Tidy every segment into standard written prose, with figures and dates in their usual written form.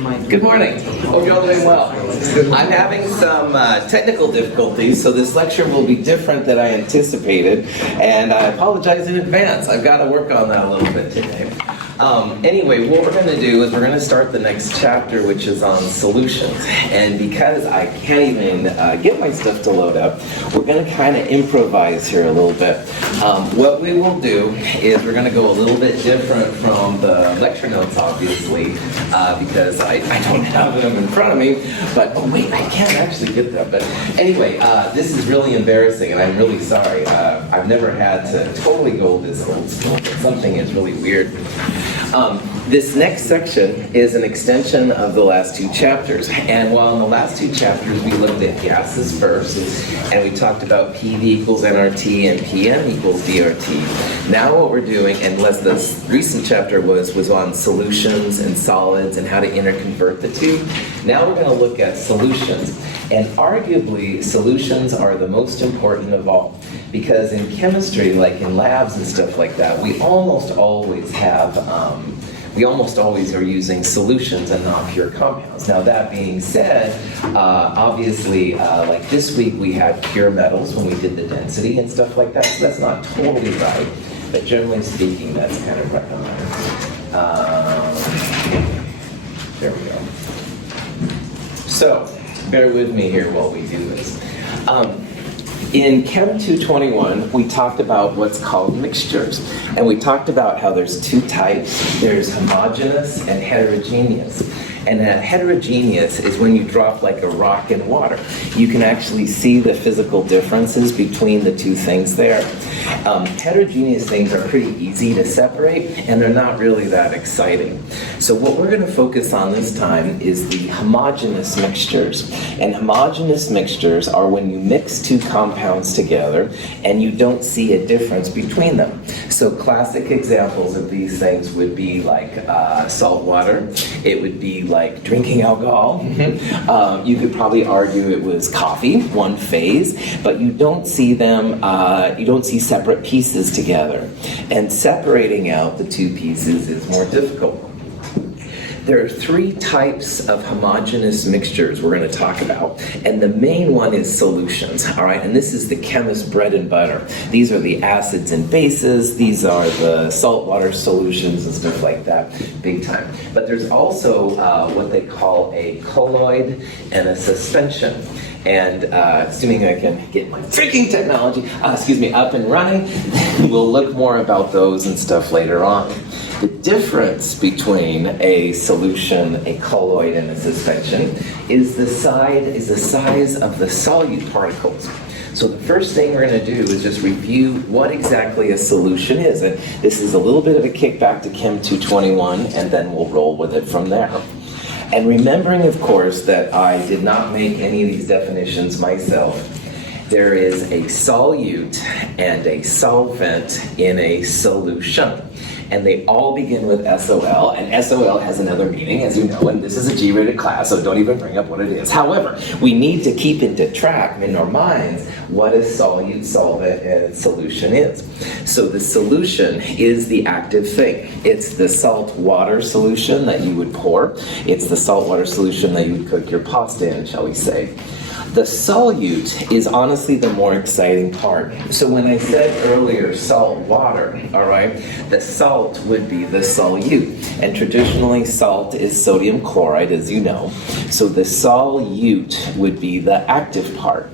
Good morning. Hope you're all doing well. I'm having some technical difficulties, so this lecture will be different than I anticipated, and I apologize in advance. I've got to work on that a little bit today. Anyway, what we're going to do is we're going to start the next chapter, which is on solutions. And because I can't even get my stuff to load up, we're going to kind of improvise here a little bit. What we will do is we're going to go a little bit different from the lecture notes, obviously, because I don't have them in front of me. But, oh wait, I can't actually get them. But anyway, this is really embarrassing, and I'm really sorry. I've never had to totally go this old school, but something is really weird. This next section is an extension of the last two chapters. And while in the last two chapters we looked at gases first, and we talked about PV equals nRT and PM equals dRT. Now what we're doing, unless this recent chapter was on solutions and solids and how to interconvert the two, now we're going to look at solutions. And arguably, solutions are the most important of all. Because in chemistry, like in labs and stuff like that, we almost always are using solutions and not pure compounds. Now that being said, obviously, like this week we had pure metals when we did the density and stuff like that, so that's not totally right, but generally speaking, that's kind of recommended. There we go. So, bear with me here while we do this. In Chem 221, we talked about what's called mixtures. And we talked about how there's two types. There's homogeneous and heterogeneous. And heterogeneous is when you drop like a rock in water. You can actually see the physical differences between the two things there. Heterogeneous things are pretty easy to separate, and they're not really that exciting. So what we're going to focus on this time is the homogeneous mixtures. And homogeneous mixtures are when you mix two compounds together and you don't see a difference between them. So classic examples of these things would be like salt water. It would be like drinking alcohol. You could probably argue it was coffee, one phase, but you don't see them, you don't see separate pieces together. And separating out the two pieces is more difficult. There are three types of homogeneous mixtures we're going to talk about, and the main one is solutions, all right? And this is the chemist's bread and butter. These are the acids and bases, these are the saltwater solutions and stuff like that, big time. But there's also what they call a colloid and a suspension. And assuming I can get my freaking technology, up and running, we'll look more about those and stuff later on. The difference between a solution, a colloid, and a suspension is the size of the solute particles. So the first thing we're going to do is just review what exactly a solution is. And this is a little bit of a kickback to Chem 221, and then we'll roll with it from there. And remembering, of course, that I did not make any of these definitions myself, there is a solute and a solvent in a solution. And they all begin with SOL, and SOL has another meaning, as you know, and this is a G-rated class, so don't even bring up what it is. However, we need to keep into track in our minds what a solute, solvent, and solution is. So the solution is the active thing. It's the salt water solution that you would pour. It's the salt water solution that you would cook your pasta in, shall we say. The solute is honestly the more exciting part. So when I said earlier salt water, all right, the salt would be the solute. And traditionally salt is sodium chloride, as you know. So the solute would be the active part.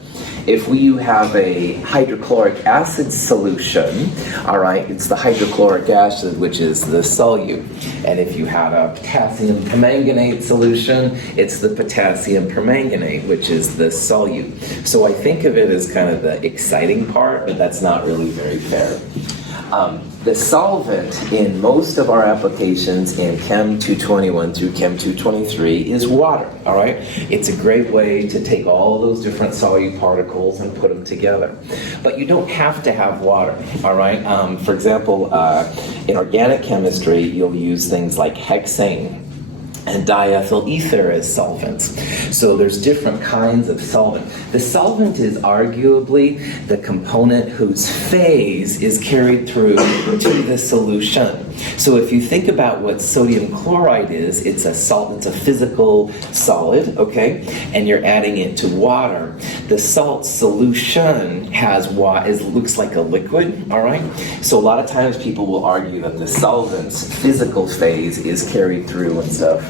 If you have a hydrochloric acid solution, all right, it's the hydrochloric acid, which is the solute. And if you had a potassium permanganate solution, it's the potassium permanganate, which is the solute. So I think of it as kind of the exciting part, but that's not really very fair. The solvent in most of our applications in Chem 221 through Chem 223 is water, all right? It's a great way to take all those different solute particles and put them together. But you don't have to have water, all right? For example, in organic chemistry, you'll use things like hexane and diethyl ether as solvents. So there's different kinds of solvent. The solvent is arguably the component whose phase is carried through to the solution. So if you think about what sodium chloride is, it's a salt, it's a physical solid, okay? And you're adding it to water. The salt solution looks like a liquid, all right? So a lot of times people will argue that the solvent's physical phase is carried through and stuff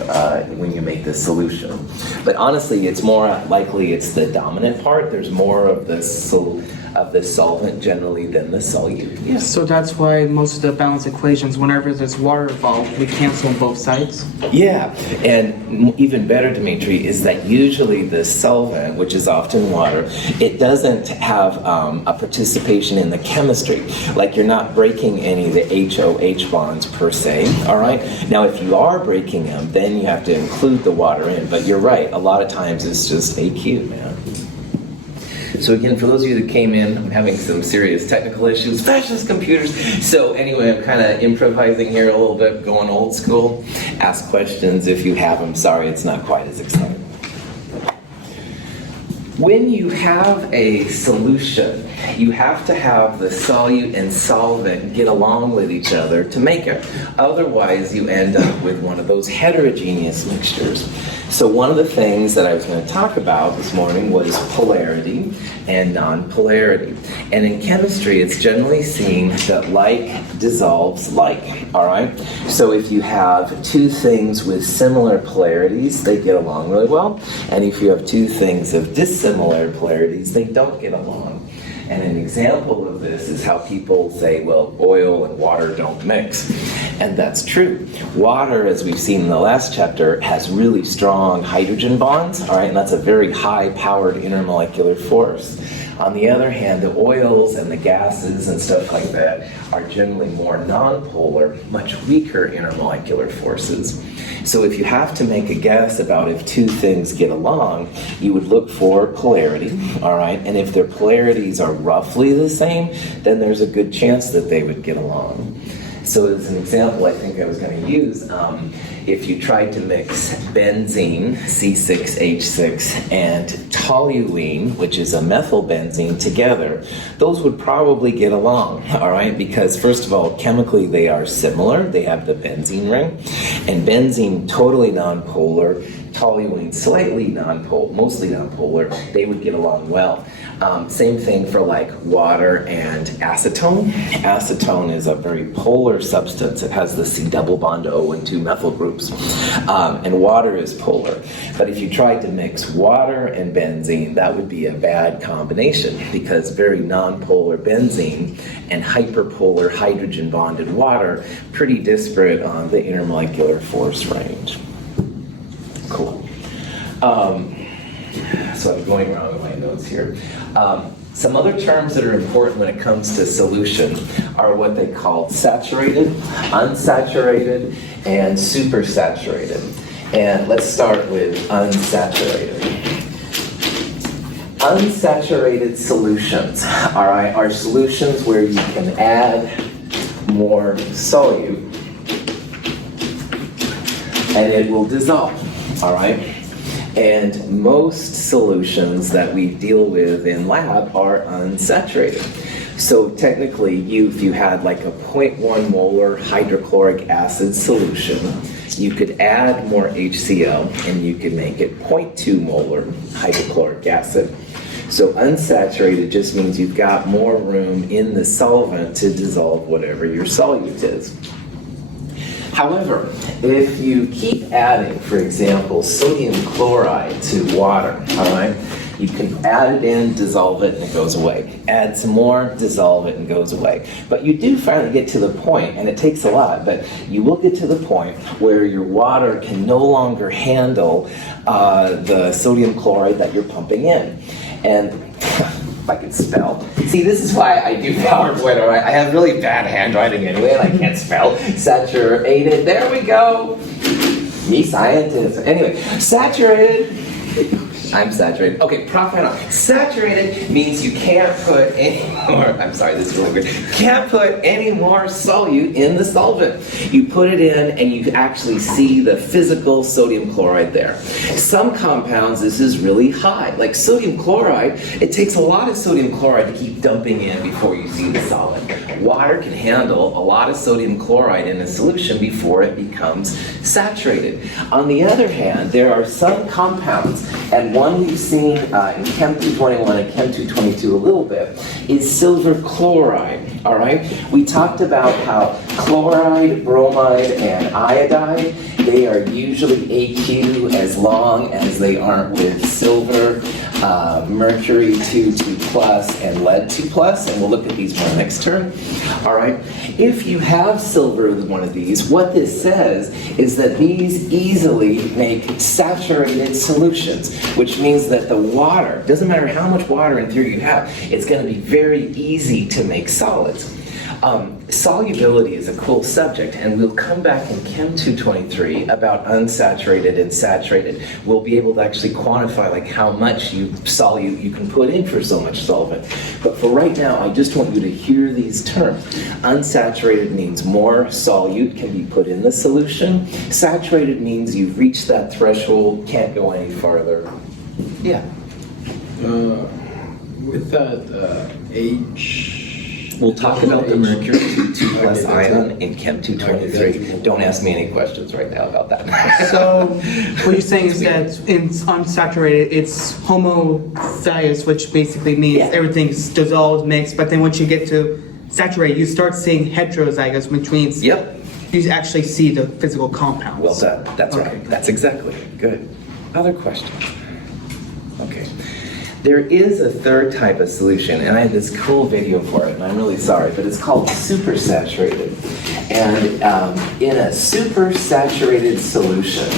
when you make this solution. But honestly, it's more likely it's the dominant part. There's more of the solvent generally than the solute. Yeah. So that's why most of the balance equations, whenever there's water involved, we cancel on both sides? Yeah, and even better, Dimitri, is that usually the solvent, which is often water, it doesn't have a participation in the chemistry. Like you're not breaking any of the HOH bonds per se, all right? Now, if you are breaking them, then you have to include the water in. But you're right, a lot of times it's just AQ, man. So again, for those of you that came in, I'm having some serious technical issues, fascist computers. So anyway, I'm kind of improvising here a little bit, going old school. Ask questions if you have them. Sorry, it's not quite as exciting. When you have a solution, you have to have the solute and solvent get along with each other to make it. Otherwise, you end up with one of those heterogeneous mixtures. So one of the things that I was going to talk about this morning was polarity and non-polarity. And in chemistry, it's generally seen that like dissolves like, all right? So if you have two things with similar polarities, they get along really well. And if you have two things of dissimilar polarities, they don't get along. And an example of this is how people say, well, oil and water don't mix. And that's true. Water, as we've seen in the last chapter, has really strong hydrogen bonds, all right? And that's a very high-powered intermolecular force. On the other hand, the oils and the gases and stuff like that are generally more nonpolar, much weaker intermolecular forces. So if you have to make a guess about if two things get along, you would look for polarity, all right? And if their polarities are roughly the same, then there's a good chance that they would get along. So as an example, I think I was going to use, if you tried to mix benzene, C6H6, and toluene, which is a methylbenzene, together, those would probably get along, all right? Because first of all, chemically they are similar. They have the benzene ring, and benzene totally nonpolar, toluene slightly nonpolar, mostly nonpolar. They would get along well. Same thing for like water and acetone. Acetone is a very polar substance. It has the C double bond O and two methyl groups. And water is polar. But if you tried to mix water and benzene, that would be a bad combination because very nonpolar benzene and hyperpolar hydrogen bonded water, pretty disparate on the intermolecular force range. Cool. So I'm going around with my notes here. Some other terms that are important when it comes to solution are what they call saturated, unsaturated, and supersaturated. And let's start with unsaturated. Unsaturated solutions, all right, are solutions where you can add more solute and it will dissolve, all right? And most solutions that we deal with in lab are unsaturated. So technically, if you had like a 0.1 molar hydrochloric acid solution, you could add more HCl and you could make it 0.2 molar hydrochloric acid. So unsaturated just means you've got more room in the solvent to dissolve whatever your solute is. However, if you keep adding, for example, sodium chloride to water, all right, you can add it in, dissolve it, and it goes away. Add some more, dissolve it, and it goes away. But you do finally get to the point, and it takes a lot, but you will get to the point where your water can no longer handle the sodium chloride that you're pumping in. And if I could spell. See, this is why I do PowerPoint, all right? I have really bad handwriting anyway, and I can't spell. Saturated, there we go. Me scientist. Anyway, saturated. I'm saturated. Okay, profit on. Saturated means you can't put any more, I'm sorry, this is really weird. You can't put any more solute in the solvent. You put it in and you actually see the physical sodium chloride there. Some compounds, this is really high. Like sodium chloride, it takes a lot of sodium chloride to keep dumping in before you see the solid. Water can handle a lot of sodium chloride in a solution before it becomes saturated. On the other hand, there are some compounds, and one we've seen in Chem 221 and Chem 222 a little bit, is silver chloride, all right? We talked about how chloride, bromide, and iodide, they are usually AQ as long as they aren't with silver, mercury 2+, and lead 2+, and we'll look at these more next term. All right, if you have silver with one of these, what this says is that these easily make saturated solutions, which means that the water, doesn't matter how much water in theory you have, it's going to be very easy to make solids. Solubility is a cool subject, and we'll come back in Chem 223 about unsaturated and saturated. We'll be able to actually quantify like how much solute you can put in for so much solvent. But for right now, I just want you to hear these terms. Unsaturated means more solute can be put in the solution. Saturated means you've reached that threshold, can't go any farther. Yeah. With that H... We'll talk about the mercury 2+ ion in Chem 223. Don't ask me any questions right now about that. So what you're saying is that in unsaturated, it's homogeneous, which basically means everything's dissolved, mixed, but then once you get to saturated, you start seeing heterozygous, which means you actually see the physical compounds. Well done. That's right. That's exactly it. Good. Other questions? Okay. There is a third type of solution, and I have this cool video for it, and I'm really sorry, but it's called supersaturated. And in a supersaturated solution,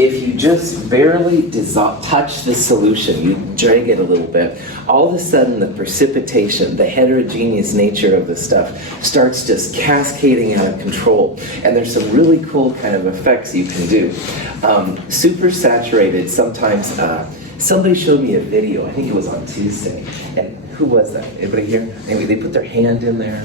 if you just barely touch the solution, you drag it a little bit, all of a sudden the precipitation, the heterogeneous nature of the stuff starts just cascading out of control. And there's some really cool kind of effects you can do. Supersaturated, sometimes, somebody showed me a video, I think it was on Tuesday, and who was that? Anybody here? Maybe they put their hand in there.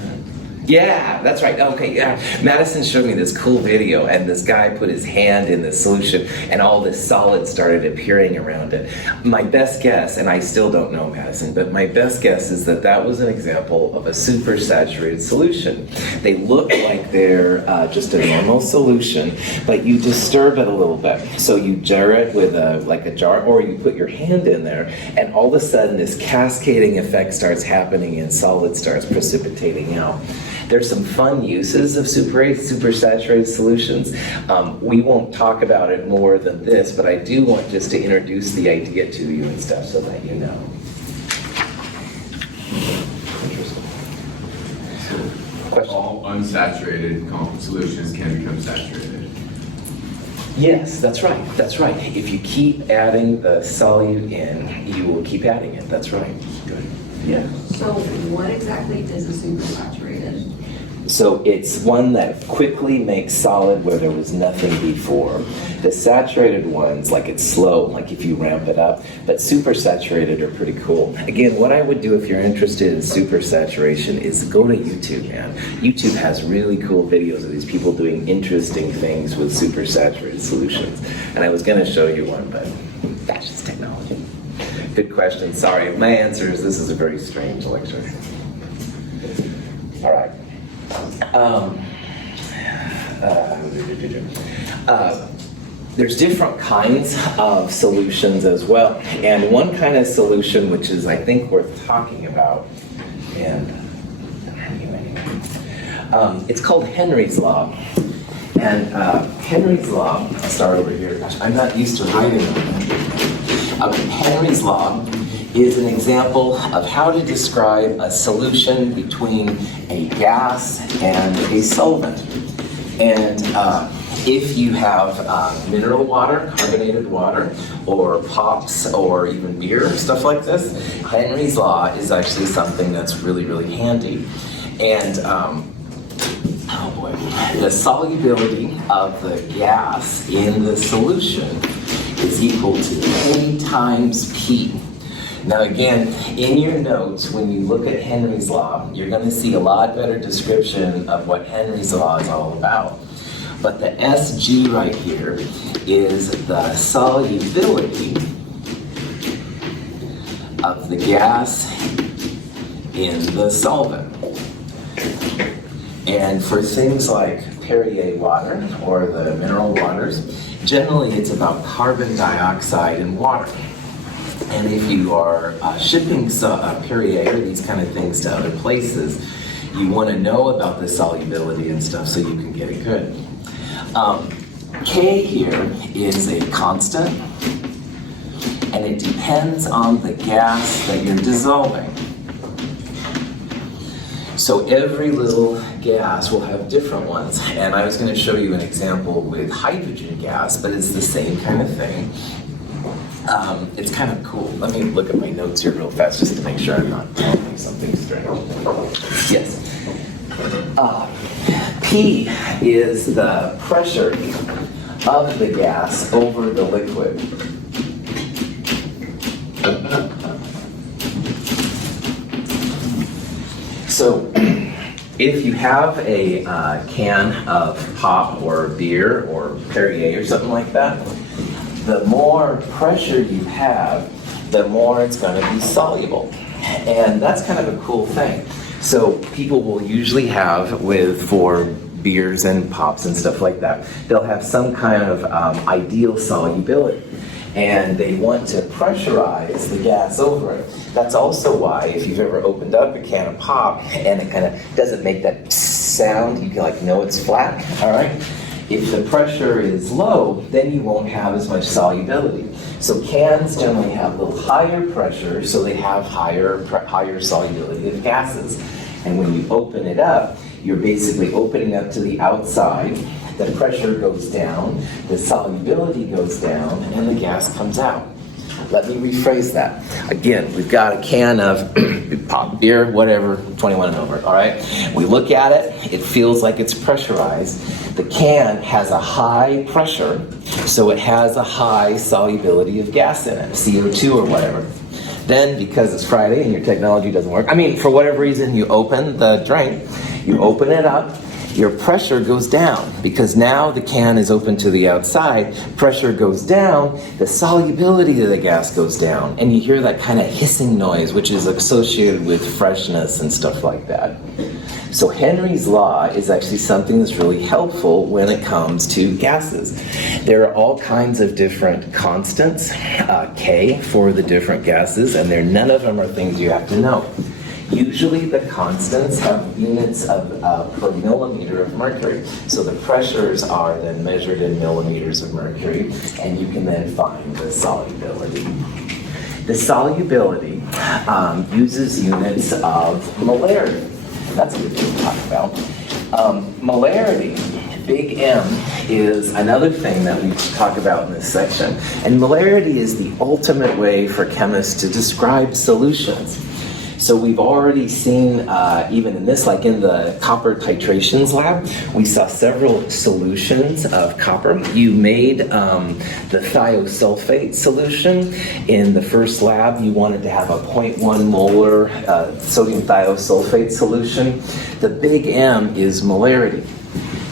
Yeah, that's right. Okay, yeah. Madison showed me this cool video, and this guy put his hand in the solution, and all this solid started appearing around it. My best guess, and I still don't know, Madison, but my best guess is that that was an example of a supersaturated solution. They look like they're just a normal solution, but you disturb it a little bit. So you jar it with like a jar, or you put your hand in there, and all of a sudden this cascading effect starts happening, and solid starts precipitating out. There's some fun uses of supersaturated solutions. We won't talk about it more than this, but I do want just to introduce the idea to you and stuff so that you know. Interesting. Question? All unsaturated solutions can become saturated. Yes, that's right. That's right. If you keep adding the solute in, you will keep adding it. That's right. Good. Yeah. So what exactly is a supersaturated? So it's one that quickly makes solid where there was nothing before. The saturated ones, like it's slow, like if you ramp it up, but supersaturated are pretty cool. Again, what I would do if you're interested in supersaturation is go to YouTube, man. YouTube has really cool videos of these people doing interesting things with supersaturated solutions. And I was going to show you one, but that's just technology. Good question. Sorry. My answer is this is a very strange lecture. All right. There's different kinds of solutions as well. And one kind of solution which is, I think, worth talking about, and it's called Henry's Law. And Henry's Law, I'll start over here. Gosh, I'm not used to reading them. Henry's Law is an example of how to describe a solution between a gas and a solvent. And if you have mineral water, carbonated water, or pops, or even beer, stuff like this, Henry's Law is actually something that's really, really handy. And the solubility of the gas in the solution is equal to K times P. Now again, in your notes, when you look at Henry's Law, you're going to see a lot better description of what Henry's Law is all about. But the SG right here is the solubility of the gas in the solvent. And for things like Perrier water or the mineral waters, generally it's about carbon dioxide and water. And if you are shipping Perrier or these kind of things to other places, you want to know about the solubility and stuff so you can get it good. K here is a constant, and it depends on the gas that you're dissolving. So every little gas will have different ones, and I was going to show you an example with hydrogen gas, but it's the same kind of thing. It's kind of cool. Let me look at my notes here real fast just to make sure I'm not telling you something strange. Yes. P is the pressure of the gas over the liquid. So if you have a can of pop or beer or Perrier or something like that, the more pressure you have, the more it's going to be soluble. And that's kind of a cool thing. So people will usually have for beers and pops and stuff like that, they'll have some kind of ideal solubility. And they want to pressurize the gas over it. That's also why if you've ever opened up a can of pop and it kind of doesn't make that sound, you can know it's flat, all right? If the pressure is low, then you won't have as much solubility. So cans generally have a little higher pressure, so they have higher solubility of gases. And when you open it up, you're basically opening up to the outside, the pressure goes down, the solubility goes down, and the gas comes out. Let me rephrase that. Again, we've got a can of pop, beer, whatever, 21 and over, all right? We look at it, it feels like it's pressurized. The can has a high pressure, so it has a high solubility of gas in it, CO2 or whatever. Then, because it's Friday and your technology doesn't work, for whatever reason, you open the drink, you open it up, your pressure goes down because now the can is open to the outside, pressure goes down, the solubility of the gas goes down, and you hear that kind of hissing noise, which is associated with freshness and stuff like that. So Henry's Law is actually something that's really helpful when it comes to gases. There are all kinds of different constants, K, for the different gases, and none of them are things you have to know. Usually the constants have units of per millimeter of mercury. So the pressures are then measured in millimeters of mercury, and you can then find the solubility. The solubility uses units of molarity. That's a good thing to talk about. Molarity, big M, is another thing that we talk about in this section. And molarity is the ultimate way for chemists to describe solutions. So we've already seen, even in this, like in the copper titrations lab, we saw several solutions of copper. You made the thiosulfate solution. In the first lab, you wanted to have a 0.1 molar sodium thiosulfate solution. The big M is molarity.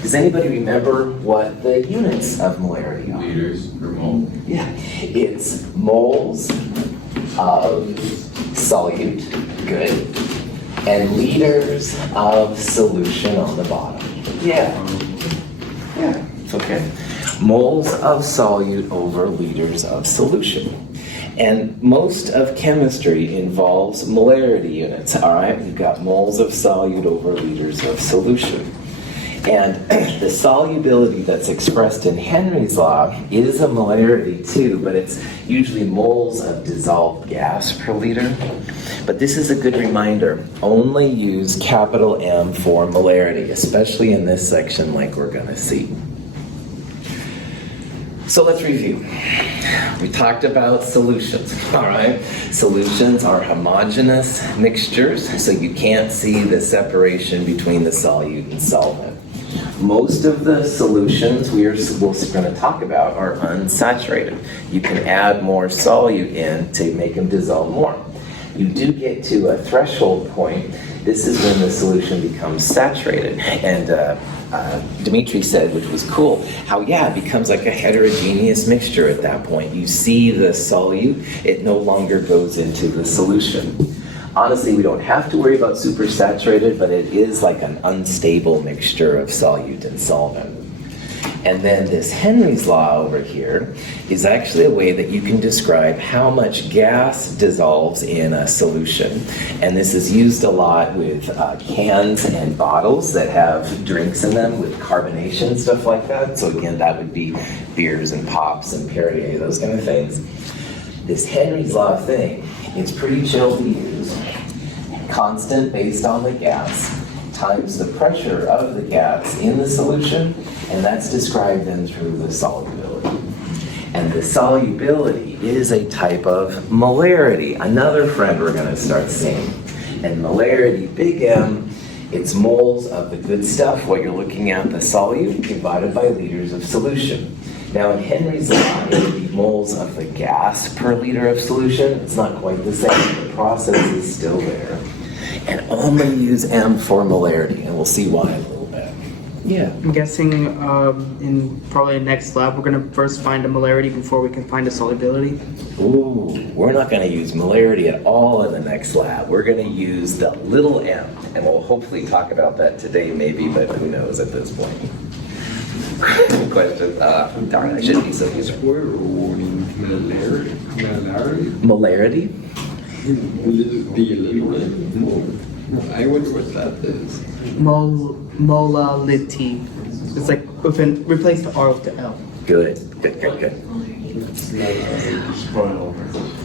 Does anybody remember what the units of molarity are? Liters per mole. Yeah, it's moles of solute, good, and liters of solution on the bottom. Yeah, it's okay. Moles of solute over liters of solution. And most of chemistry involves molarity units, all right? We've got moles of solute over liters of solution. And the solubility that's expressed in Henry's Law is a molarity too, but it's usually moles of dissolved gas per liter. But this is a good reminder. Only use capital M for molarity, especially in this section like we're going to see. So let's review. We talked about solutions, all right? Solutions are homogeneous mixtures, so you can't see the separation between the solute and solvent. Most of the solutions we're going to talk about are unsaturated. You can add more solute in to make them dissolve more. You do get to a threshold point. This is when the solution becomes saturated. And Dimitri said, which was cool, how it becomes like a heterogeneous mixture at that point. You see the solute, it no longer goes into the solution. Honestly, we don't have to worry about supersaturated, but it is like an unstable mixture of solute and solvent. And then this Hemmings Law over here is actually a way that you can describe how much gas dissolves in a solution. And this is used a lot with cans and bottles that have drinks in them with carbonation, stuff like that. So again, that would be beers and pops and Perrier, those kind of things. This Hemmings Law thing, it's pretty chill to use. Constant based on the gas times the pressure of the gas in the solution, and that's described then through the solubility. And the solubility is a type of molarity, another friend we're going to start seeing. And molarity, big M, it's moles of the good stuff, what you're looking at, the solute, divided by liters of solution. Now in Hemmings Law, it would be moles of the gas per liter of solution. It's not quite the same, the process is still there. And only use M for molarity, and we'll see why in a little bit. Yeah. I'm guessing in probably the next lab, we're gonna first find a molarity before we can find a solubility. Ooh, we're not going to use molarity at all in the next lab. We're going to use the little m, and we'll hopefully talk about that today maybe, but who knows at this point. Question. Darn, I shouldn't be so useful. Molarity? I wonder what that is. Molality. It's like replace the R with the L. Good.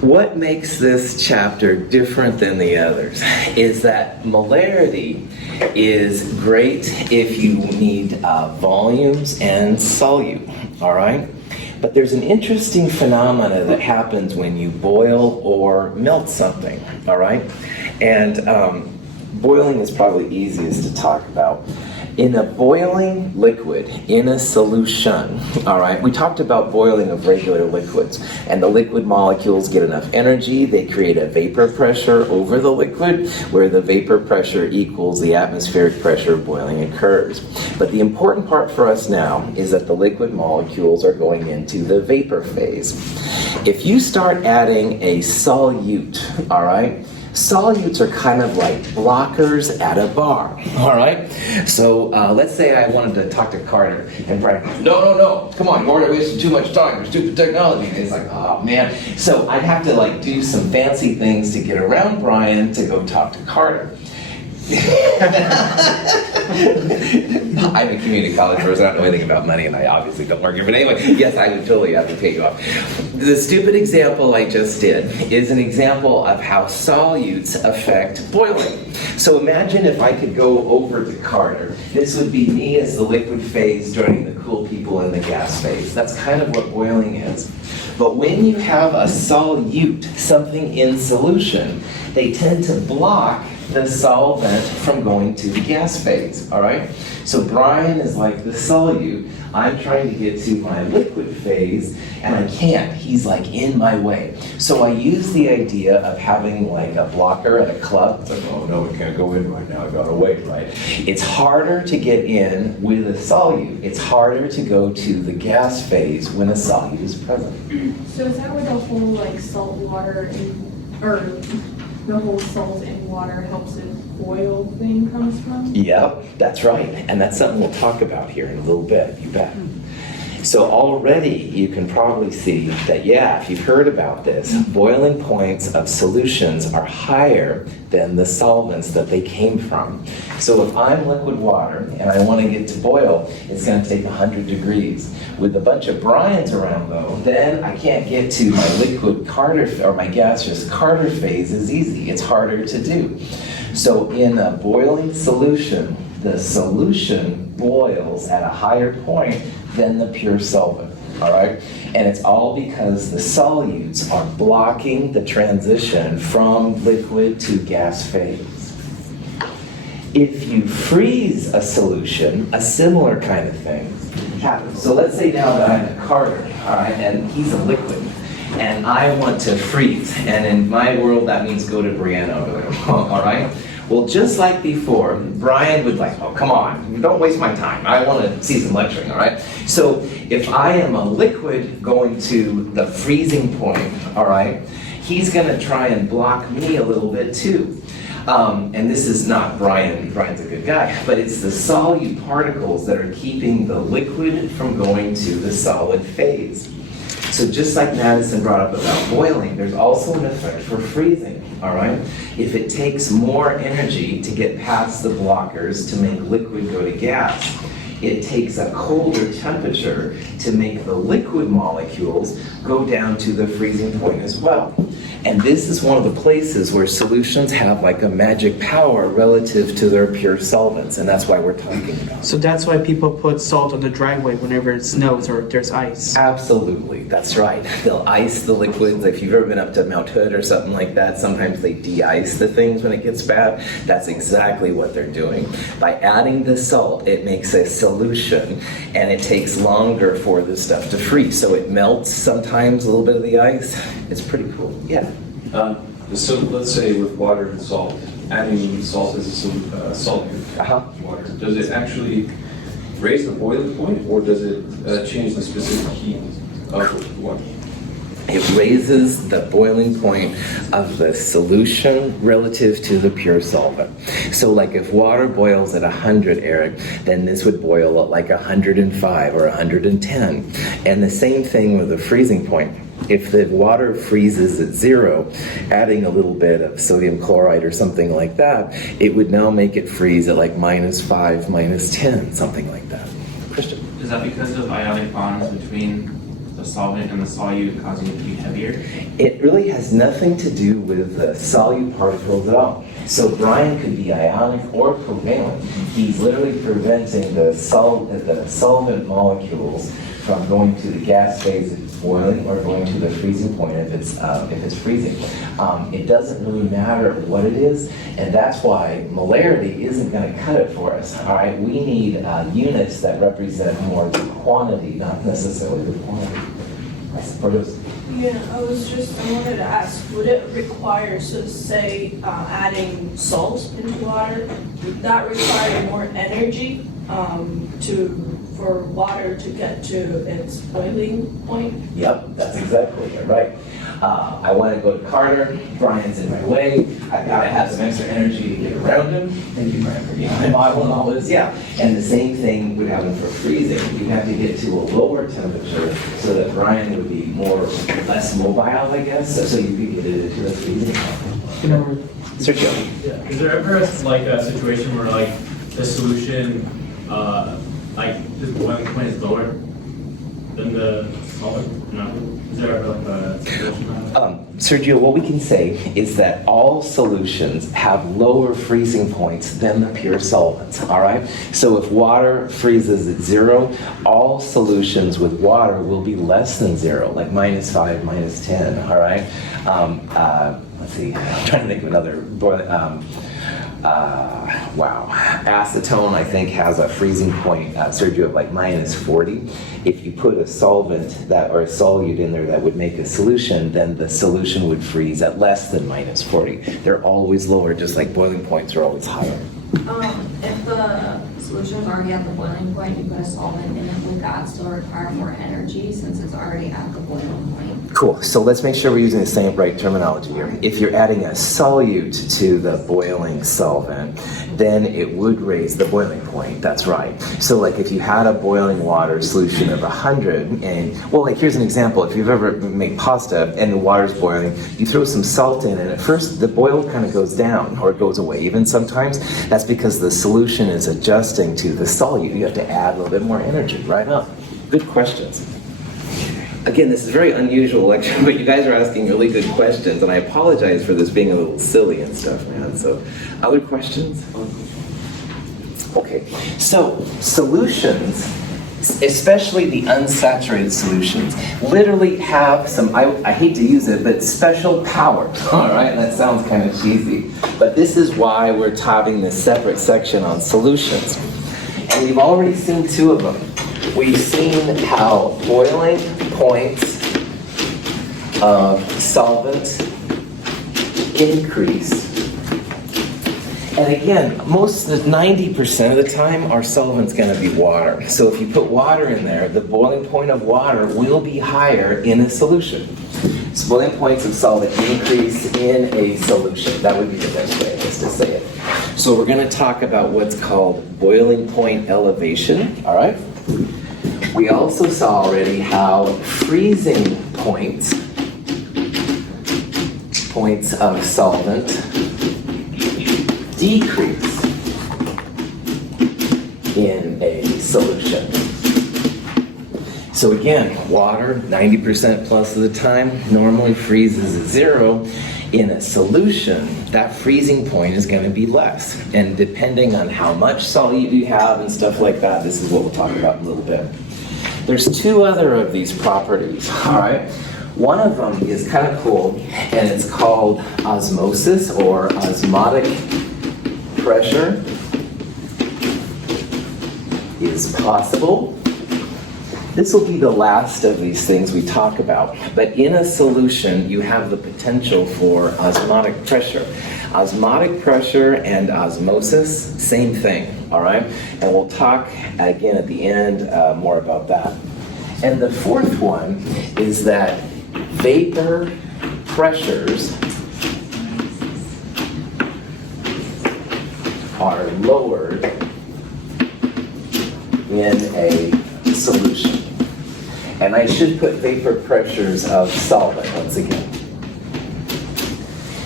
What makes this chapter different than the others is that molarity is great if you need volumes and solute, all right? But there's an interesting phenomena that happens when you boil or melt something, all right? And boiling is probably easiest to talk about. In a boiling liquid, in a solution, all right, we talked about boiling of regular liquids, and the liquid molecules get enough energy, they create a vapor pressure over the liquid, where the vapor pressure equals the atmospheric pressure of boiling occurs. But the important part for us now is that the liquid molecules are going into the vapor phase. If you start adding a solute, all right, solutes are kind of like blockers at a bar, all right? So let's say I wanted to talk to Carter, and Brian, no, come on, you're already wasting too much time, your stupid technology. And he's like, oh man. So I'd have to like do some fancy things to get around Brian to go talk to Carter. I'm a community college person, I don't know anything about money, and I obviously don't work here, but anyway, yes, I would totally have to pay you off. The stupid example I just did is an example of how solutes affect boiling. So imagine if I could go over to Carter. This would be me as the liquid phase joining the cool people in the gas phase. That's kind of what boiling is. But when you have a solute, something in solution, they tend to block the solvent from going to the gas phase, all right? So Brian is like the solute. I'm trying to get to my liquid phase, and I can't. He's like in my way. So I use the idea of having like a blocker at a club. It's like, oh no, we can't go in right now. I gotta wait, right? It's harder to get in with a solute. It's harder to go to the gas phase when a solute is present. So is that where the whole like salt water or the whole salt and water helps it boil thing comes from? Yep, that's right. And that's something we'll talk about here in a little bit, you bet. So already you can probably see that, yeah, if you've heard about this, boiling points of solutions are higher than the solvents that they came from. So if I'm liquid water and I want to get to boil, it's going to take 100 degrees. With a bunch of Bryans around though, then I can't get to my liquid Carter or my gaseous Carter phase as easy. It's harder to do. So in a boiling solution, the solution boils at a higher point than the pure solvent, all right? And it's all because the solutes are blocking the transition from liquid to gas phase. If you freeze a solution, a similar kind of thing happens. So let's say now that I'm a Carter, all right, and he's a liquid, and I want to freeze. And in my world, that means go to Brianna, all right? Well, just like before, Brian would like, oh, come on, don't waste my time. I want to see some lecturing, all right? So if I am a liquid going to the freezing point, all right, he's going to try and block me a little bit too. And this is not Brian, Brian's a good guy, but it's the solute particles that are keeping the liquid from going to the solid phase. So just like Madison brought up about boiling, there's also an effect for freezing, all right? If it takes more energy to get past the blockers to make liquid go to gas, it takes a colder temperature to make the liquid molecules go down to the freezing point as well. And this is one of the places where solutions have like a magic power relative to their pure solvents, and that's why we're talking about it. So that's why people put salt on the driveway whenever it snows or there's ice. Absolutely, that's right. They'll ice the liquids. If you've ever been up to Mount Hood or something like that, sometimes they de-ice the things when it gets bad. That's exactly what they're doing. By adding the salt, it makes a solution, and it takes longer for this stuff to freeze. So it melts sometimes a little bit of the ice. It's pretty cool, yeah. So let's say with water and salt, adding salt as a solvent to water, does it actually raise the boiling point, or does it change the specific heat of the water? It raises the boiling point of the solution relative to the pure solvent. So like if water boils at 100, Eric, then this would boil at like 105 or 110. And the same thing with the freezing point. If the water freezes at 0, adding a little bit of sodium chloride or something like that, it would now make it freeze at like -5, -10, something like that. Christian? Is that because of ionic bonds between the solvent and the solute causing it to be heavier? It really has nothing to do with the solute particles at all. So Brian could be ionic or covalent. He's literally preventing the solvent molecules from going to the gas phase if it's boiling or going to the freezing point if it's freezing. It doesn't really matter what it is, and that's why molarity isn't going to cut it for us. All right, we need units that represent more the quantity, not necessarily the quantity. For those. Yeah, I wanted to ask, would it require, so say, adding salt into water, would that require more energy for water to get to its boiling point? Yep, that's exactly it, right. I want to go to Carter, Brian's in my way, I've got to have some extra energy to get around him. Thank you, Brian, for being my Bible and all this, yeah. And the same thing would happen for freezing. You have to get to a lower temperature so that Brian would be less mobile, I guess, so you could get it into the freezing point. Sergio? Yeah. Is there ever like a situation where like the solution, like the boiling point is lower than the solvent? No. Is there ever like a situation like that? Sergio, what we can say is that all solutions have lower freezing points than the pure solvents, all right? So if water freezes at 0, all solutions with water will be less than 0, like -5, -10, all right? Let's see, I'm trying to think of another acetone, I think, has a freezing point, Sergio, of like -40. If you put a solvent or a solute in there that would make a solution, then the solution would freeze at less than -40. They're always lower, just like boiling points are always higher. If the solution's already at the boiling point, you put a solvent in it, would that still require more energy since it's already at the boiling point? Cool, so let's make sure we're using the same right terminology here. If you're adding a solute to the boiling solvent, then it would raise the boiling point, that's right. So like if you had a boiling water solution of 100, and well, like here's an example. If you've ever made pasta and the water's boiling, you throw some salt in, and at first the boil kind of goes down, or it goes away even sometimes. That's because the solution is adjusting to the solute. You have to add a little bit more energy, right up. Good questions. Again, this is a very unusual lecture, but you guys are asking really good questions, and I apologize for this being a little silly and stuff, man. So, other questions? Okay, so solutions, especially the unsaturated solutions, literally have some, I hate to use it, but special powers. All right, that sounds kind of cheesy, but this is why we're having this separate section on solutions. And we've already seen 2 of them. We've seen how boiling points of solvents increase, And again, most of the 90% of the time, our solvent's going to be water. So if you put water in there, the boiling point of water will be higher in a solution. So boiling points of solvent increase in a solution. That would be the best way is to say it. So we're going to talk about what's called boiling point elevation, all right? We also saw already how freezing points of solvent decrease in a solution. So again, water 90% plus of the time normally freezes at 0. In a solution, that freezing point is going to be less. And depending on how much solute you have and stuff like that, this is what we'll talk about in a little bit. There's 2 other of these properties, all right? One of them is kind of cool, and it's called osmosis or osmotic pressure is possible. This will be the last of these things we talk about, but in a solution, you have the potential for osmotic pressure. Osmotic pressure and osmosis, same thing, all right? And we'll talk again at the end more about that. And the fourth one is that vapor pressures are lowered in a solution. And I should put vapor pressures of solvent once again.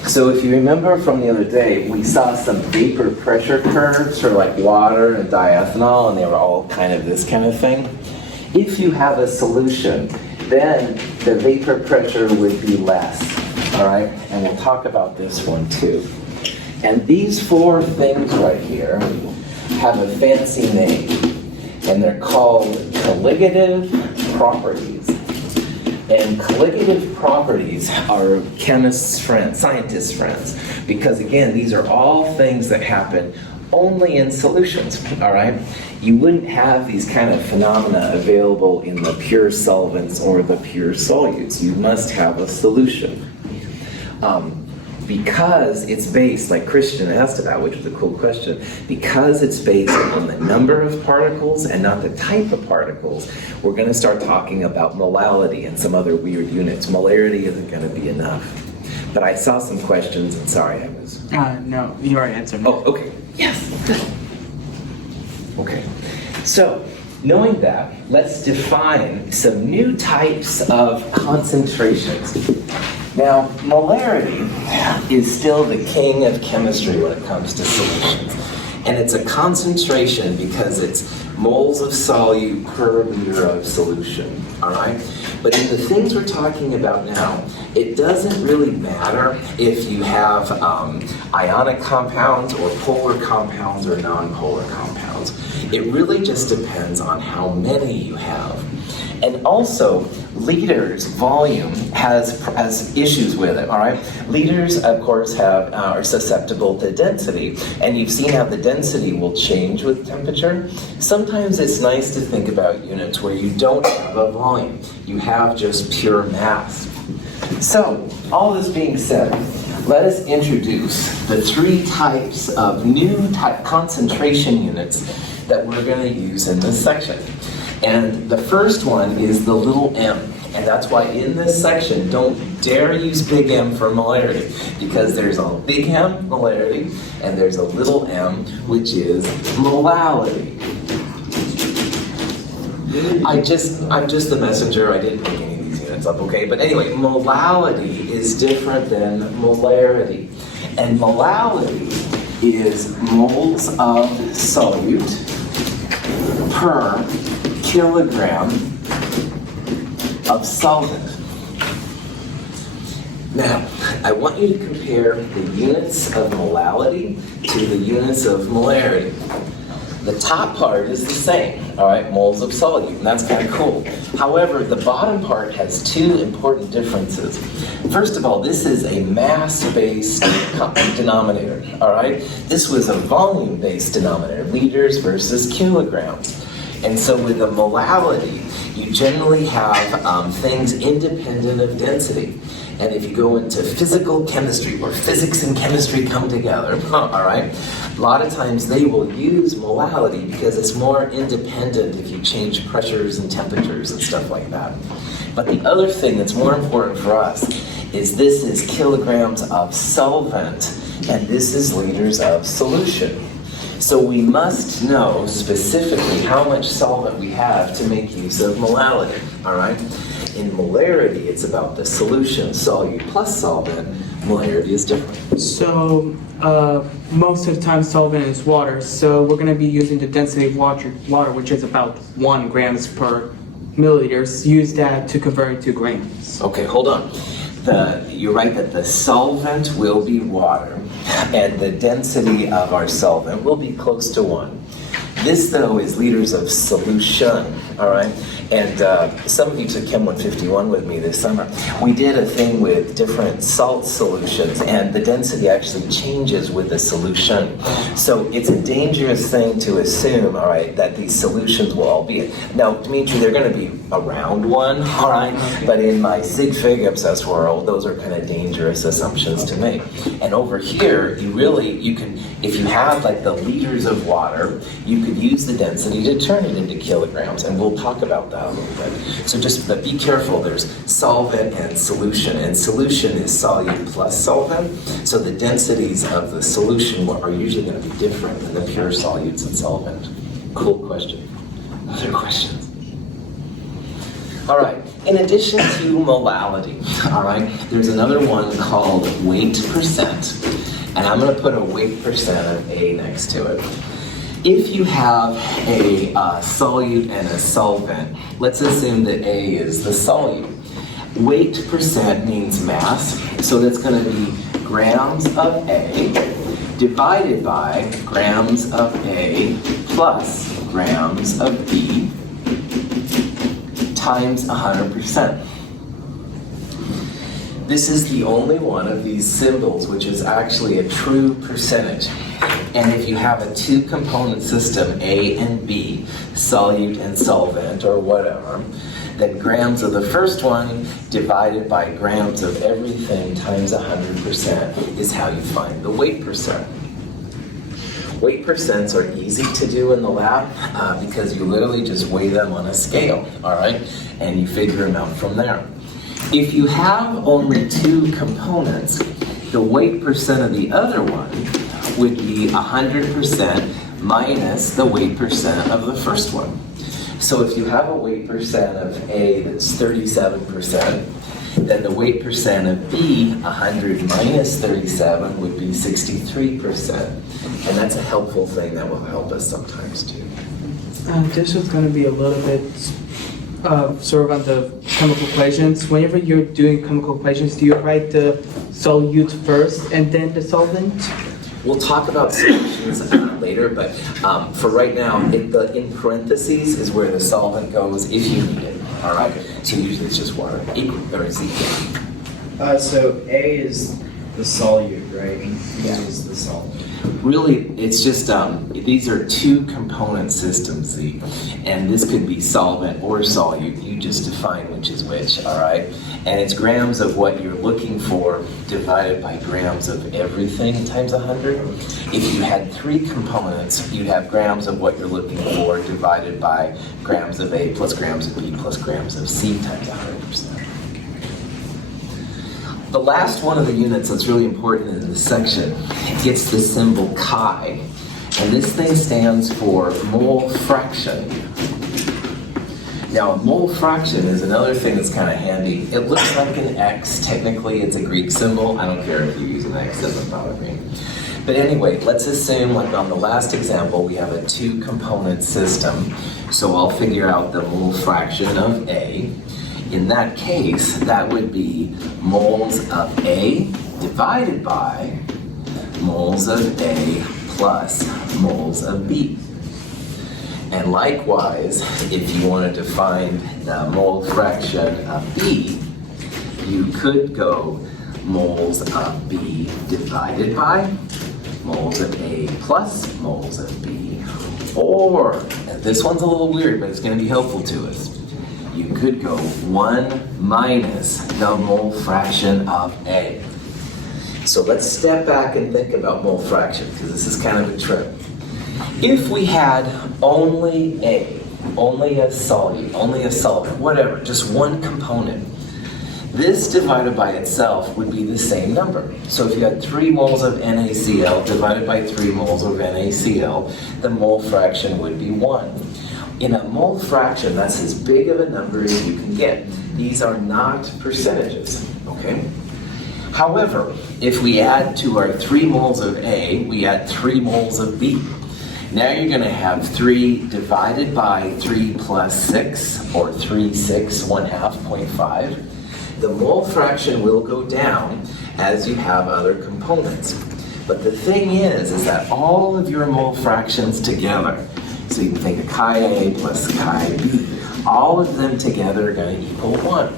So if you remember from the other day, we saw some vapor pressure curves for like water and diethanol, and they were all kind of this kind of thing. If you have a solution, then the vapor pressure would be less, all right? And we'll talk about this one too. And these 4 things right here have a fancy name, and they're called colligative properties. And colligative properties are chemists' friends, scientists' friends, because again, these are all things that happen only in solutions, all right? You wouldn't have these kind of phenomena available in the pure solvents or the pure solutes. You must have a solution. Because it's based, like Christian asked about, which was a cool question, because it's based on the number of particles and not the type of particles, we're going to start talking about molality and some other weird units. Molarity isn't going to be enough. But I saw some questions, and sorry, I was... No, you already answered. Oh, okay. Yes. Okay. So, knowing that, let's define some new types of concentrations. Now, molarity is still the king of chemistry when it comes to solutions. And it's a concentration because it's moles of solute per liter of solution, all right? But in the things we're talking about now, it doesn't really matter if you have ionic compounds or polar compounds or non-polar compounds. It really just depends on how many you have. And also, liters, volume, has issues with it, all right? Liters, of course, are susceptible to density, and you've seen how the density will change with temperature. Sometimes it's nice to think about units where you don't have a volume. You have just pure mass. So, all this being said, let us introduce the 3 types of new concentration units that we're going to use in this section. And the first one is the little m. And that's why in this section, don't dare use big M for molarity, because there's a big M, molarity, and there's a little m, which is molality. I'm just the messenger. I didn't make any of these units up, okay? But anyway, molality is different than molarity. And molality is moles of solute per kilogram of solvent. Now, I want you to compare the units of molality to the units of molarity. The top part is the same, all right, moles of solute, and that's kind of cool. However, the bottom part has 2 important differences. First of all, this is a mass-based denominator, all right? This was a volume-based denominator, liters versus kilograms. And so with the molality, you generally have things independent of density. And if you go into physical chemistry, where physics and chemistry come together, all right, a lot of times they will use molality because it's more independent if you change pressures and temperatures and stuff like that. But the other thing that's more important for us is this is kilograms of solvent, and this is liters of solution. So we must know specifically how much solvent we have to make use of molality, all right? In molarity, it's about the solution, solute plus solvent. Molarity is different. So most of the time solvent is water, so we're going to be using the density of water, which is about 1 grams per milliliters. Use that to convert it to grams. Okay, hold on. You're right that the solvent will be water, and the density of our solvent will be close to 1. This, though, is liters of solution, all right? And some of you took Chem 151 with me this summer. We did a thing with different salt solutions, and the density actually changes with the solution. So it's a dangerous thing to assume, all right, that these solutions will all be. Now, Dimitri, they're going to be around 1, all right? But in my sig fig obsessed world, those are kind of dangerous assumptions to make. And over here, you can, if you have like the liters of water, you could use the density to turn it into kilograms, and we'll talk about that a little bit. So but be careful, there's solvent and solution is solute plus solvent, so the densities of the solution are usually going to be different than the pure solutes and solvent. Cool question. Other questions? All right, in addition to molality, all right, there's another one called weight percent, and I'm going to put a weight percent of A next to it. If you have a solute and a solvent, let's assume that A is the solute. Weight percent means mass, so that's going to be grams of A divided by grams of A plus grams of B times 100%. This is the only one of these symbols which is actually a true percentage. And if you have a 2-component system, A and B, solute and solvent or whatever, then grams of the first one divided by grams of everything times 100% is how you find the weight percent. Weight percents are easy to do in the lab because you literally just weigh them on a scale, all right? And you figure them out from there. If you have only 2 components, the weight percent of the other one would be 100% minus the weight percent of the first one. So if you have a weight percent of A that's 37%, then the weight percent of B, 100 minus 37, would be 63%. And that's a helpful thing that will help us sometimes too. This is going to be a little bit sort of on the chemical equations. Whenever you're doing chemical equations, do you write the solute first and then the solvent? We'll talk about solutions later, but for right now, in parentheses is where the solvent goes if you need it, all right? So usually it's just water, or is equal. So A is the solute, right? And B is the solvent. Really, it's just, these are 2-component systems, Z, and this could be solvent or solute. You just define which is which, all right? And it's grams of what you're looking for divided by grams of everything times 100. If you had 3 components, you'd have grams of what you're looking for divided by grams of A plus grams of B plus grams of C times 100%. The last one of the units that's really important in this section gets the symbol chi, and this thing stands for mole fraction. Now, mole fraction is another thing that's kind of handy. It looks like an X. Technically, it's a Greek symbol. I don't care if you use an X, it doesn't bother me. But anyway, let's assume, like on the last example, we have a 2-component system. So I'll figure out the mole fraction of A. In that case, that would be moles of A divided by moles of A plus moles of B. And likewise, if you wanted to find the mole fraction of B, you could go moles of B divided by moles of A plus moles of B. Or, and This one's a little weird, but it's going to be helpful to us. You could go 1 minus the mole fraction of A. So let's step back and think about mole fraction, because this is kind of a trip. If we had only A, only a solute, only a solvent, whatever, just one component, this divided by itself would be the same number. So if you had 3 moles of NaCl divided by 3 moles of NaCl, the mole fraction would be 1. In a mole fraction, that's as big of a number as you can get. These are not percentages, okay? However, if we add to our 3 moles of A, we add 3 moles of B. Now you're going to have 3 divided by 3 plus 6, or 3, 6, 1/2, 0.5. The mole fraction will go down as you have other components. But the thing is that all of your mole fractions together, so you can think of chi A plus chi B, all of them together are going to equal 1.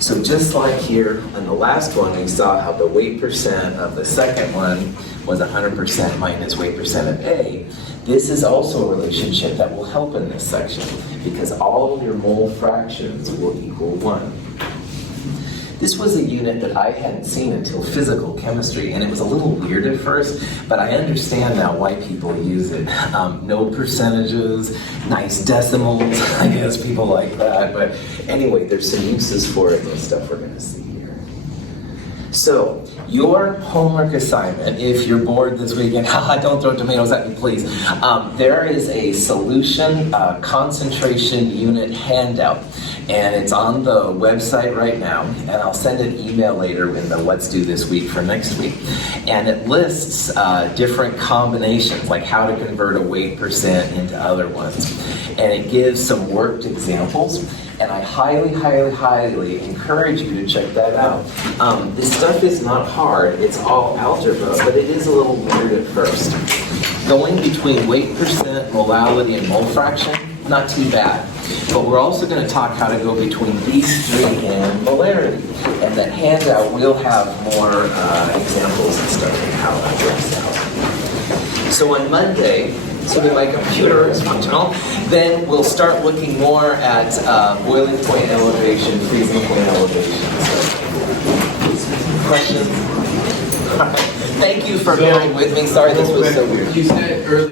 So just like here on the last one, we saw how the weight percent of the second one was 100% minus weight percent of A. This is also a relationship that will help in this section, because all of your mole fractions will equal 1. This was a unit that I hadn't seen until physical chemistry, and it was a little weird at first, but I understand now why people use it. No percentages, nice decimals, I guess people like that, but anyway, there's some uses for it and stuff we're going to see here. So, your homework assignment, if you're bored this weekend, don't throw tomatoes at me, please. There is a solution concentration unit handout, and it's on the website right now, and I'll send an email later in the What's Due This Week for next week. And it lists different combinations, like how to convert a weight percent into other ones. And it gives some worked examples. And I highly, highly, highly encourage you to check that out. This stuff is not hard, it's all algebra, but it is a little weird at first. Going between weight percent, molality, and mole fraction, not too bad. But we're also going to talk how to go between these 3 and molarity. And that handout will have more examples and stuff on how that works out. So on Monday, assuming my computer is functional, then we'll start looking more at boiling point elevation, freezing point elevation. So, questions? Thank you for bearing with me. Sorry this was so weird. You said earlier